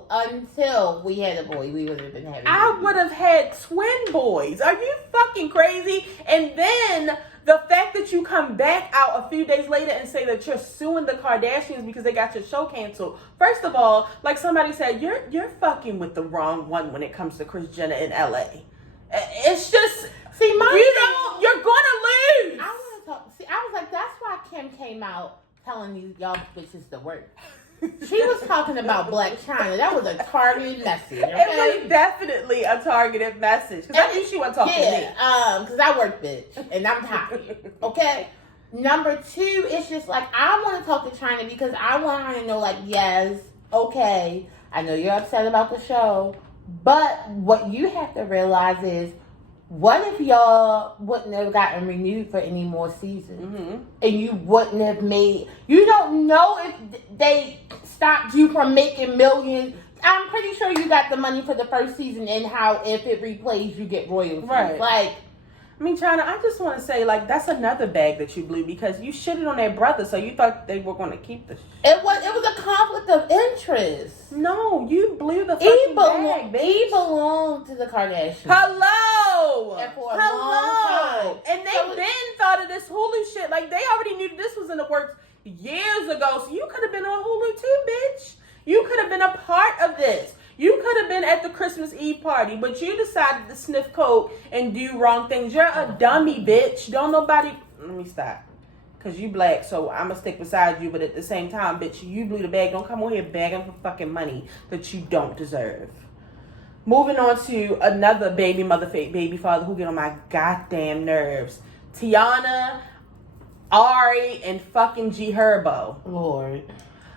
Until we had a boy, we would have been having I would have had twin boys. Are you fucking crazy? And then the fact that you come back out a few days later and say that you're suing the Kardashians because they got your show canceled. First of all, like somebody said, you're fucking with the wrong one when it comes to Kris Jenner in LA. It's just you're gonna lose. I was like, that's why Kim came out telling these y'all bitches to work. She was talking about Black China. That was a targeted message. Okay? It was definitely a targeted message. Because I knew she wasn't talking to me. Because I work, bitch. And I'm tired. Okay? Number two, it's just like, I want to talk to China because I want her to know, like, yes, okay, I know you're upset about the show, but what you have to realize is, what if y'all wouldn't have gotten renewed for any more seasons? And you wouldn't have made... You don't know if they stopped you from making millions. I'm pretty sure you got the money for the first season and how if it replays, you get royalties. Right. Like... I mean, China, I just want to say, like, that's another bag that you blew because you shitted on their brother, so you thought they were going to keep the It was a conflict of interest. No, you blew the fucking bag, bitch. He belonged to the Kardashians. Hello! And for a long time. And they then thought of this Hulu shit. Like, they already knew this was in the works years ago, so you could have been on Hulu too, bitch. You could have been a part of this. You could have been at the Christmas Eve party, but you decided to sniff coke and do wrong things. You're a dummy, bitch. Don't nobody... Let me stop. Because you black, so I'm going to stick beside you. But at the same time, bitch, you blew the bag. Don't come on here begging for fucking money that you don't deserve. Moving on to another baby mother, baby father who get on my goddamn nerves. Tiana, Ari, and fucking G Herbo. Lord.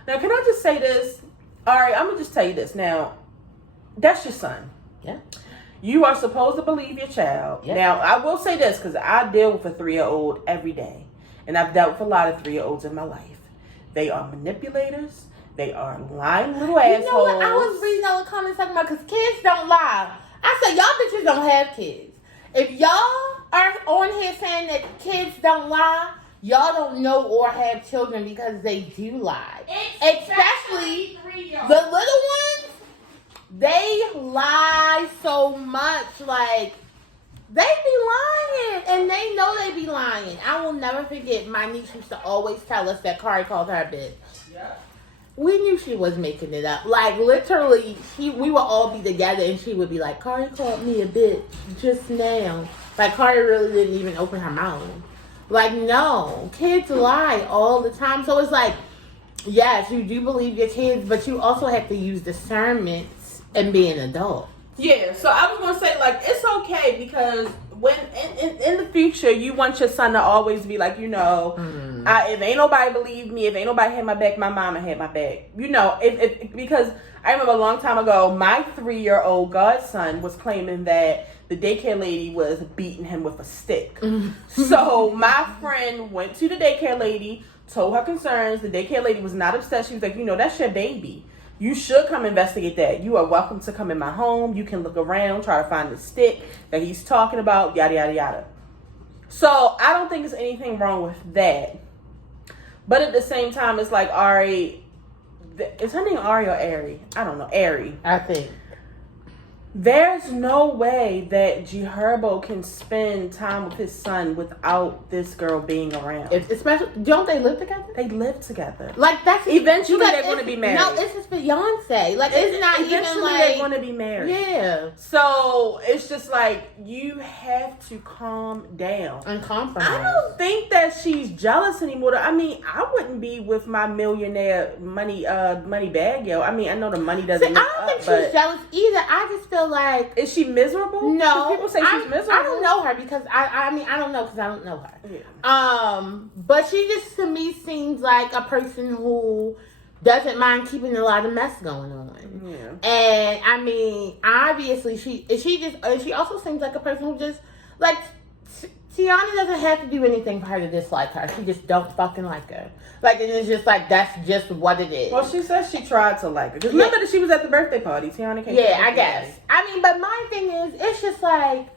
Now, can I just say this? Ari, I'm going to just tell you this. Now, that's your son. Yeah. You are supposed to believe your child. Yeah. Now, I will say this because I deal with a 3-year-old every day. And I've dealt with a lot of 3-year-olds in my life. They are manipulators. They are lying little assholes. You know what? I was reading all the comments talking about because kids don't lie. I said, y'all bitches don't have kids. If y'all are on here saying that kids don't lie, y'all don't know or have children because they do lie. Especially the little ones. They lie so much. Like, they be lying. And they know they be lying. I will never forget, my niece used to always tell us that Kari called her a bitch. Yeah. We knew she was making it up. Like, literally, we would all be together and she would be like, Kari called me a bitch just now. Like, Kari really didn't even open her mouth. Like, no. Kids lie all the time. So it's like, yes, you do believe your kids, but you also have to use discernment and be an adult. Yeah, so I was going to say, like, it's okay because when in the future, you want your son to always be like, you know, if ain't nobody believe me, if ain't nobody had my back, my mama had my back. You know, because I remember a long time ago, my 3-year-old godson was claiming that the daycare lady was beating him with a stick. So my friend went to the daycare lady, told her concerns. The daycare lady was not upset. She was like, you know, that's your baby. You should come investigate that. You are welcome to come in my home. You can look around, try to find the stick that he's talking about, yada, yada, yada. So I don't think there's anything wrong with that. But at the same time, it's like Ari. Is her name Ari or Ari? I don't know. Ari. I think. There's no way that G Herbo can spend time with his son without this girl being around. Especially, don't they live together? They live together. Like, that's eventually they're going to be married. No, it's his fiance. Like, it's not even like they're going to be married. Yeah. So it's just like you have to calm down and compromise. I don't think that she's jealous anymore. I mean, I wouldn't be with my millionaire money bag, yo. I mean, I know the money doesn't. See, I don't think she's jealous either. I just feel like, is she miserable? No, people say she's miserable. I don't know her because I don't know because I don't know her. Yeah. But she just to me seems like a person who doesn't mind keeping a lot of mess going on. Yeah. And I mean, obviously she also seems like a person who just like. Tiana doesn't have to do anything for her to dislike her. She just don't fucking like her. Like, and it's just like, that's just what it is. Well, she says she tried to like her. Because remember that she was at the birthday party. Tiana came. Yeah, I guess. I mean, but my thing is, it's just like,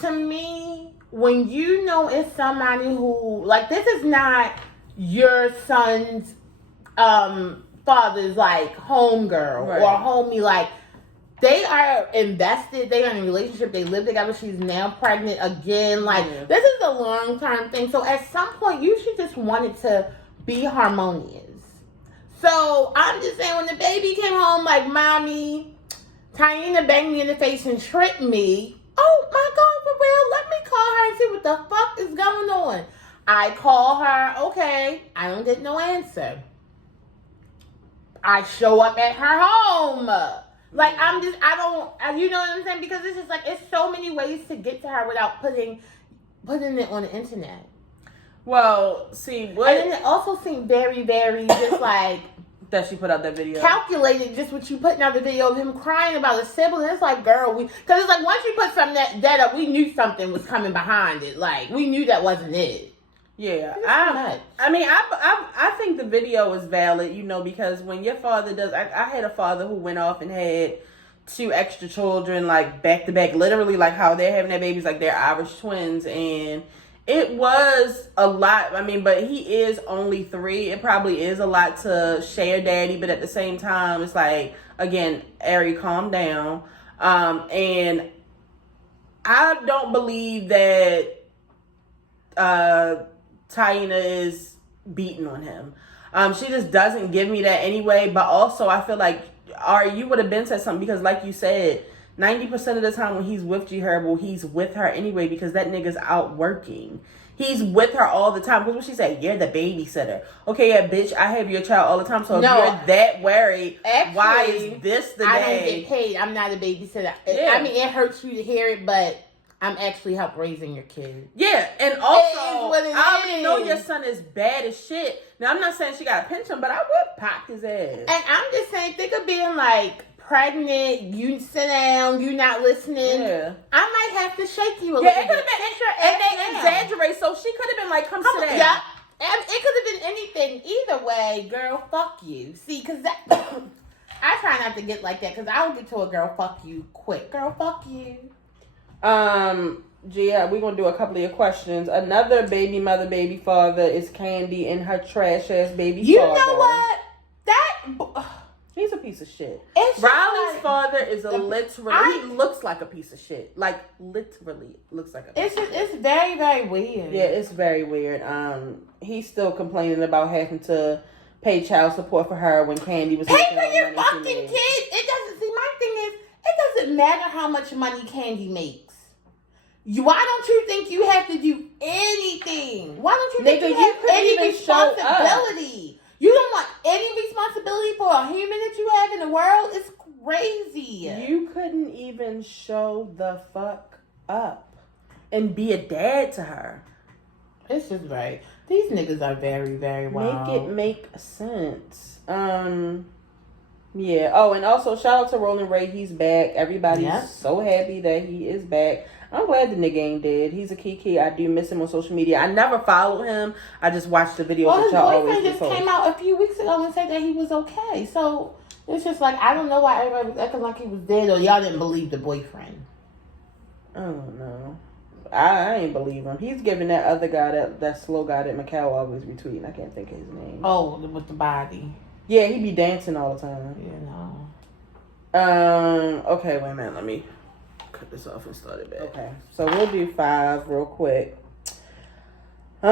to me, when you know it's somebody who, like, this is not your son's father's, like, homegirl or homie, like, they are invested. They are in a relationship. They live together. She's now pregnant again. Like, this is a long-term thing. So, at some point, you should just want it to be harmonious. So, I'm just saying, when the baby came home, like, Mommy, Taina banged me in the face and tripped me. Oh, my God, for real? Let me call her and see what the fuck is going on. I call her, okay, I don't get no answer. I show up at her home. Like, you know what I'm saying? Because it's just like, it's so many ways to get to her without putting it on the internet. Well, see, what... And then it also seemed very, very just like... that she put out that video. Calculated just what you putting out the video of him crying about a sibling. It's like, girl, because it's like once you put something that up, we knew something was coming behind it. Like, we knew that wasn't it. Yeah, I think the video is valid, you know, because when your father does, I had a father who went off and had 2 extra children, like back to back, literally, like how they're having their babies, like they're Irish twins, and it was a lot. I mean, but he is only 3. It probably is a lot to share daddy, but at the same time, it's like, again, Ari, calm down. And I don't believe that Taina is beating on him. She just doesn't give me that anyway. But also, I feel like, Ari, you would have been said something, because like you said, 90% of the time when he's with G Herbo, he's with her anyway, because that nigga's out working. He's with her all the time. Because what she said, you're the babysitter. Okay, yeah, bitch, I have your child all the time. So if you're that worried, actually, why is this the day? I don't get paid. I'm not a babysitter. Yeah. I mean, it hurts you to hear it, but I'm actually help raising your kid. Yeah, and also, I already know your son is bad as shit. Now, I'm not saying she got to pinch him, but I would pop his ass. And I'm just saying, think of being like pregnant, you sit down, you not listening. Yeah. I might have to shake you a little bit. Yeah, it could have been, and they exaggerate, so she could have been like, come sit down. Yeah, and it could have been anything. Either way, girl, fuck you. See, because that, I try not to get like that, because I will get to a girl, fuck you, quick. Girl, fuck you. Yeah, we're gonna do a couple of your questions. Another baby mother, baby father is Candy and her trash ass baby father. You know what? He's a piece of shit. Riley's father is he looks like a piece of shit. Like, literally looks like a piece of shit. It's very, very weird. Yeah, it's very weird. He's still complaining about having to pay child support for her when Candy was pay for your fucking kid. It doesn't, see, my thing is, it doesn't matter how much money Candy makes. Why don't you think you have to do anything? Why don't you think you have any responsibility? You don't want any responsibility for a human that you have in the world? It's crazy. You couldn't even show the fuck up and be a dad to her. It's just right. These niggas are very, very wild. Make it make sense. Yeah. Oh, and also shout out to Roland Ray. He's back. Everybody's so happy that he is back. I'm glad the nigga ain't dead. He's a kiki. I do miss him on social media. I never followed him. I just watched the videos that y'all always post. His boyfriend just came out a few weeks ago and said that he was okay. So it's just like, I don't know why everybody was acting like he was dead, or y'all didn't believe the boyfriend. I don't know. I ain't believe him. He's giving that other guy, that slow guy that Macau always retweeting. I can't think of his name. Oh, with the body. Yeah, he be dancing all the time. You know. Okay, wait a minute. Let me cut this off and start it back. Okay, so we'll do 5 real quick. Did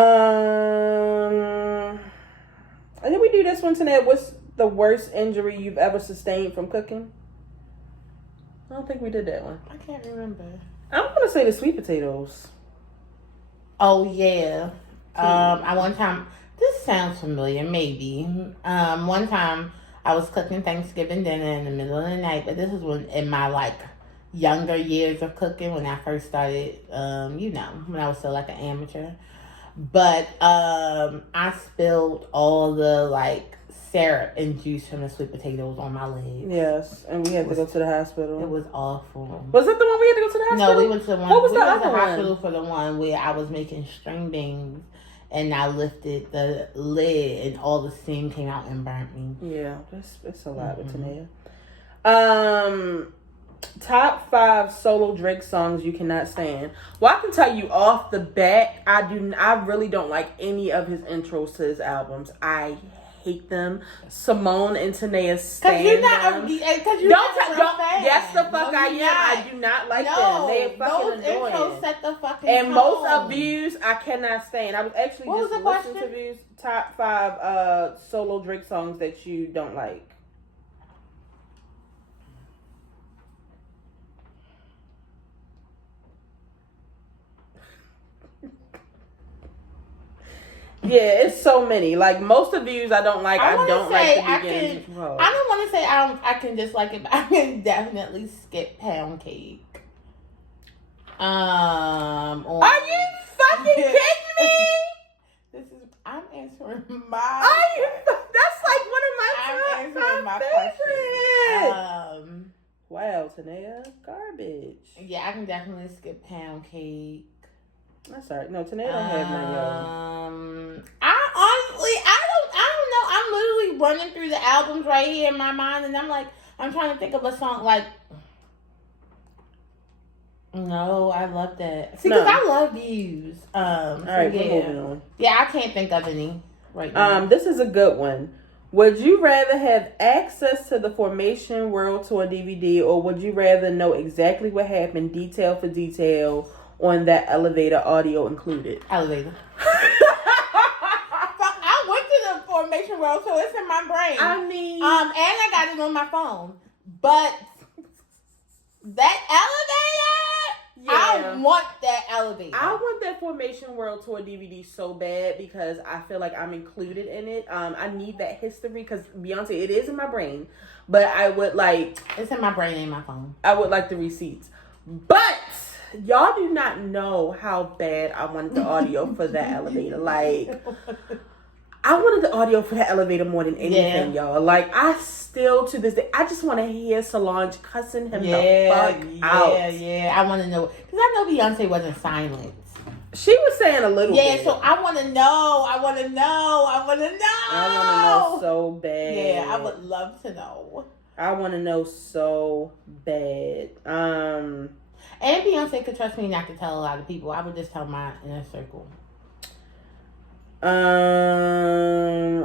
we do this one tonight? What's the worst injury you've ever sustained from cooking? I don't think we did that one. I can't remember. I'm gonna say the sweet potatoes. Oh yeah. I one time. This sounds familiar, maybe. One time I was cooking Thanksgiving dinner in the middle of the night, but this was when in my younger years of cooking, when I first started, when I was still an amateur. But I spilled all the syrup and juice from the sweet potatoes on my legs. Yes, and we had to go to the hospital. It was awful. Was that the one we had to go to the hospital? No, we went to the one. What was the other one? Hospital for the one where I was making string beans, and I lifted the lid, and all the steam came out and burnt me. Yeah, it's a lot with Tanea. Top 5 solo Drake songs you cannot stand. Well, I can tell you off the bat, I really don't like any of his intros to his albums. I hate them. Simone and Tanea stand them. Because you're not fan. Yes, the fuck I am. I do not like them. They fucking annoying. Intros set the fucking and tone. Most of Views, I cannot stand. I was actually just listening to Views. Top 5 solo Drake songs that you don't like. Yeah, it's so many. Like, most of the views I don't like. I don't like the beginning. I don't want to say I can dislike it, but I can definitely skip Pound Cake. Are you fucking kidding me? I'm answering my. That's like one of my I'm answering my question. Wow, Tanea, garbage. Yeah, I can definitely skip Pound Cake. That's alright. No, Tanea don't have none, y'all. I don't know. I'm literally running through the albums right here in my mind, and I'm trying to think of a song like. No, I love that. See, because I love views. All right, we're moving on. Yeah, I can't think of any right now. This is a good one. Would you rather have access to the Formation World Tour DVD, or would you rather know exactly what happened, detail for detail, on that elevator, audio included? Elevator. I went to the Formation World Tour. It's in my brain. I mean, and I got it on my phone, but that elevator. Yeah. I want that elevator. I want that Formation World Tour DVD so bad because I feel like I'm included in it. I need that history because Beyonce, it is in my brain, but I would like... It's in my brain and my phone. I would like the receipts. But y'all do not know how bad I wanted the audio for that elevator. Like... I wanted the audio for that elevator more than anything, y'all. Like, I still, to this day, I just want to hear Solange cussing him the fuck out. Yeah, I want to know. Because I know Beyonce wasn't silent. She was saying a little bit. Yeah, so I want to know. I want to know so bad. Yeah, I would love to know. I want to know so bad. And Beyonce could trust me not to tell a lot of people. I would just tell my inner circle.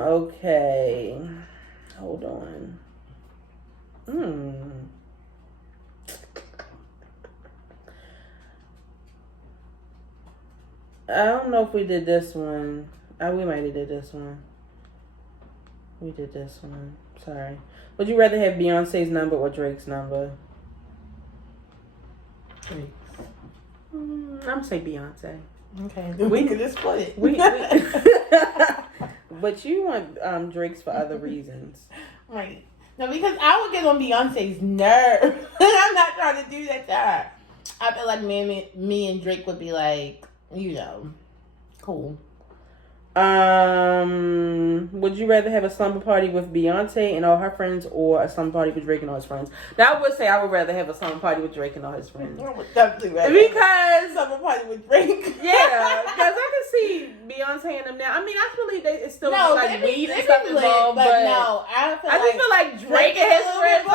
Okay. Hold on. I don't know if we did this one. We might have did this one. We did this one. Sorry. Would you rather have Beyonce's number or Drake's number? Drake's. I'm gonna say Beyonce. Okay, we could just split it. But you want Drake's for other reasons. Right. No, because I would get on Beyonce's nerve. I'm not trying to do that to her. I feel like me and Drake would be like, cool. Would you rather have a slumber party with Beyonce and all her friends, or a slumber party with Drake and all his friends? Now, I would say I would rather have a slumber party with Drake and all his friends. I would definitely rather because a slumber party with Drake. Yeah, because I can see Beyonce and them now. I mean, I believe it's still like weed and stuff involved, but no, I just feel like Drake and his friends.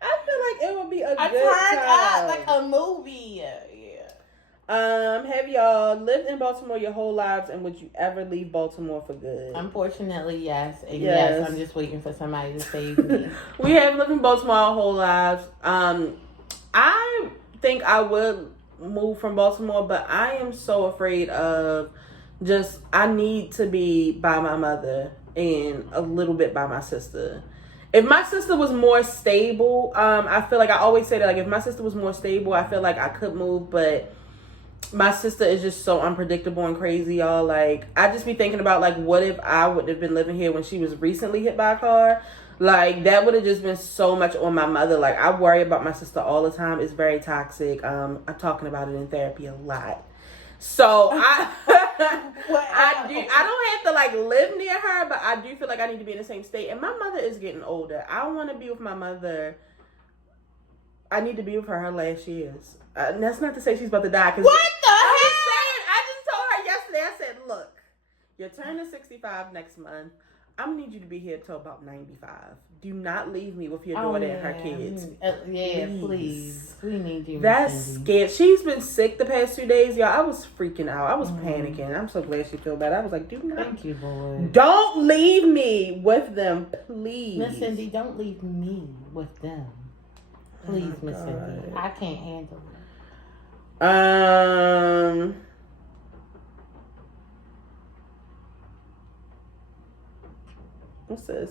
I feel like it would be a good turn time. Up like a movie. Yeah. Have y'all lived in Baltimore your whole lives, and would you ever leave Baltimore for good? Unfortunately, yes. And yes, I'm just waiting for somebody to save me. We have lived in Baltimore our whole lives. I think I would move from Baltimore, but I am so afraid of I need to be by my mother and a little bit by my sister. If my sister was more stable, I feel like I always say that, like, if my sister was more stable, I feel like I could move, but my sister is just so unpredictable and crazy, y'all. Like, I just be thinking about, like, what if I would have been living here when she was recently hit by a car? Like, that would have just been so much on my mother. Like, I worry about my sister all the time. It's very toxic. I'm talking about it in therapy a lot. So I don't have to like live near her, but I do feel like I need to be in the same state. And my mother is getting older. I want to be with my mother. I need to be with her last years. And that's not to say she's about to die. What the hell? I just told her yesterday. I said, look, you're turning 65 next month. I'm going to need you to be here till about 95. Do not leave me with your daughter and her kids. Please. We need you. That's scared. She's been sick the past 2 days, y'all. I was freaking out. I was panicking. I'm so glad she feel better. I was like, Thank you, Lord. Don't leave me with them, please. Miss Cindy, don't leave me with them. Please, Miss Cindy. I can't handle it. What's this?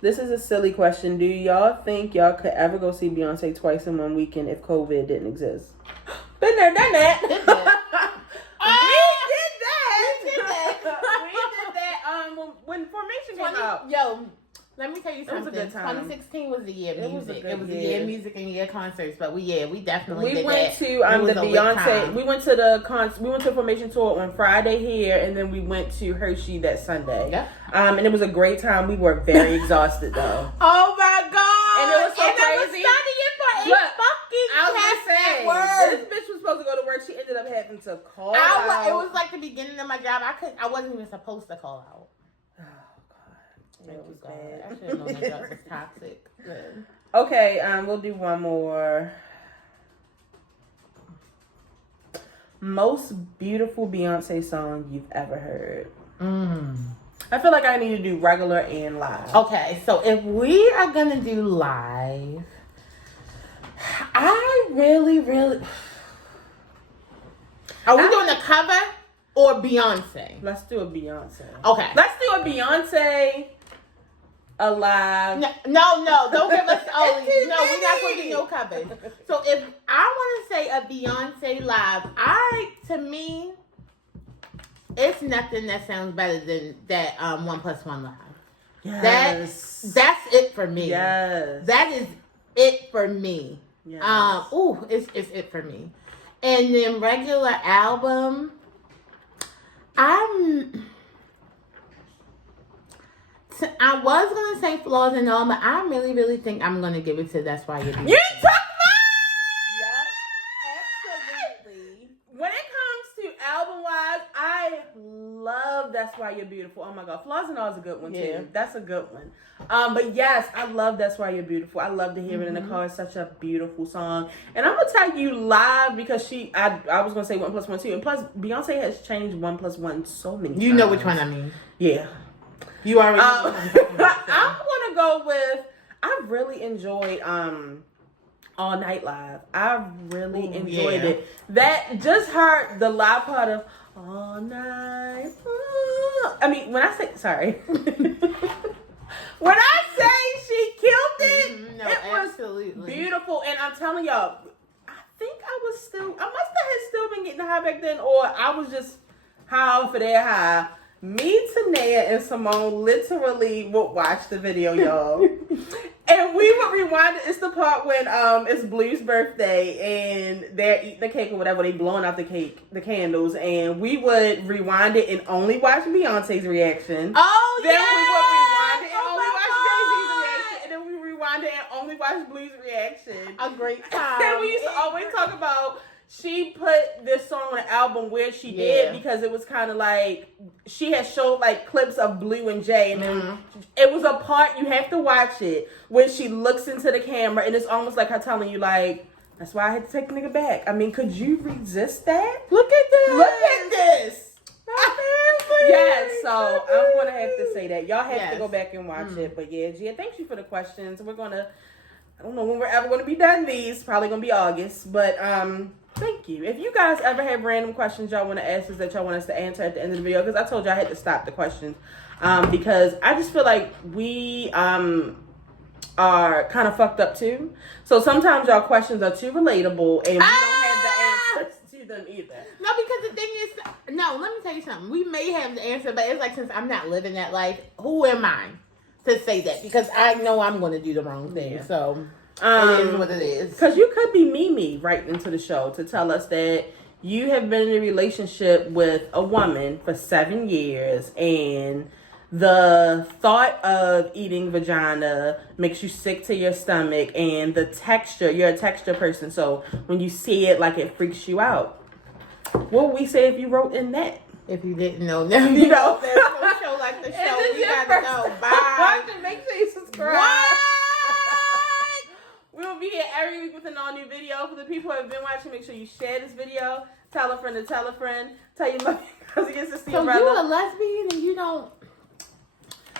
This is a silly question. Do y'all think y'all could ever go see Beyonce twice in one weekend if COVID didn't exist? Been there, done that. Let me tell you It was a something. good time. 2016 was the year of It was a music. good It was the year. year of music and year of concerts. But we definitely We did went that. to It was the a lit Beyonce. time. We went to the we went to the Formation tour on Friday here, and then we went to Hershey that Sunday. Yeah. And it was a great time. We were very exhausted though. Oh my god! And it was so I was crazy. studying for a Look, fucking I was test gonna say, at work. this bitch was supposed to go to work. She ended up having to call It out. was like the beginning of my job. I wasn't even supposed to call out. Oh god, It it was God. bad. I should have known that job was toxic. Good. Okay, we'll do one more. Most beautiful Beyonce song you've ever heard. I feel like I need to do regular and live. Okay, so if we are gonna do live, I really. Are we doing a cover or Beyonce? Let's do a Beyonce. Okay. Let's do a Beyonce alive. No, don't give us only. It's No, we're not going to easy. do no covers. So if I want to say a Beyonce live, to me, it's nothing that sounds better than that 1+1 live. Yes. That's it for me. Yes. That is it for me. Yes. It's it for me. And then regular album, I was gonna say Flaws and All, but I really think I'm gonna give it to That's Why You're Beautiful. You took absolutely. When it comes to album wise, I love That's Why You're Beautiful. Oh my god, Flaws and All is a good one Yeah. too. That's a good one. But yes, I love That's Why You're Beautiful. I love to hear it in the car. It's such a beautiful song. And I'm gonna tell you live because I was gonna say 1+1 too. And plus Beyonce has changed 1+1 so many times. You know which one I mean. Yeah. You already know. I'm gonna go with I really enjoyed All Night Live. I really enjoyed it. That just heard the live part of All Night. I mean, when I say sorry. When I say she killed it, No, it was absolutely beautiful. And I'm telling y'all, I think I must have still been getting high back then, or I was just high off of their high. Me, Tanea, and Simone literally would watch the video, y'all. And we would rewind it. It's the part when it's Blue's birthday and they're eating the cake or whatever. They blowing out the candles. And we would rewind it and only watch Beyonce's reaction. Oh, Then yeah! we would rewind it and only watch Jay-Z's reaction. And then we rewind it and only watch Blue's reaction. A great time. And we used to always talk about she put this song on the album where she did because it was kind of like she had showed like clips of Blue and Jay, and then it was a part you have to watch it when she looks into the camera, and it's almost like her telling you like, that's why I had to take the nigga back. I mean, could you resist that? Look at this. Look at this. Yes, so I'm gonna have to say that y'all have to go back and watch it. But yeah, Gia, thank you for the questions. We're gonna, I don't know when we're ever gonna be done these. Probably gonna be August, but thank you. If you guys ever have random questions y'all want to ask us that y'all want us to answer at the end of the video, because I told you I had to stop the questions because I just feel like we are kind of fucked up too. So sometimes y'all questions are too relatable and we don't have the answers to them either. No, because the thing is, let me tell you something. We may have the answer, but it's like, since I'm not living that life, who am I to say that? Because I know I'm going to do the wrong thing. Yeah. So it is what it is. Because you could be Mimi right into the show to tell us that you have been in a relationship with a woman for 7 years and the thought of eating vagina makes you sick to your stomach, and the texture, you're a texture person, so when you see it, like, it freaks you out. What would we say if you wrote in that? If you didn't know, now You know. there's no show like the show. We gotta go. Bye. Make sure you subscribe. What? We'll be here every week with an all new video. For the people who have been watching, make sure you share this video. Tell a friend to tell a friend. Tell your mother against to see your So brother. you a lesbian and you don't...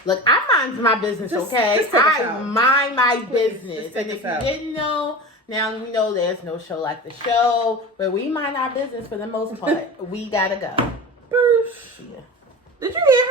Look, I mind my business, okay? just take us I out. mind my Please, business. just take And us if you out. didn't know, now we know there's no show like the show, but we mind our business for the most part. We gotta go. Boosh. Yeah. Did you hear her?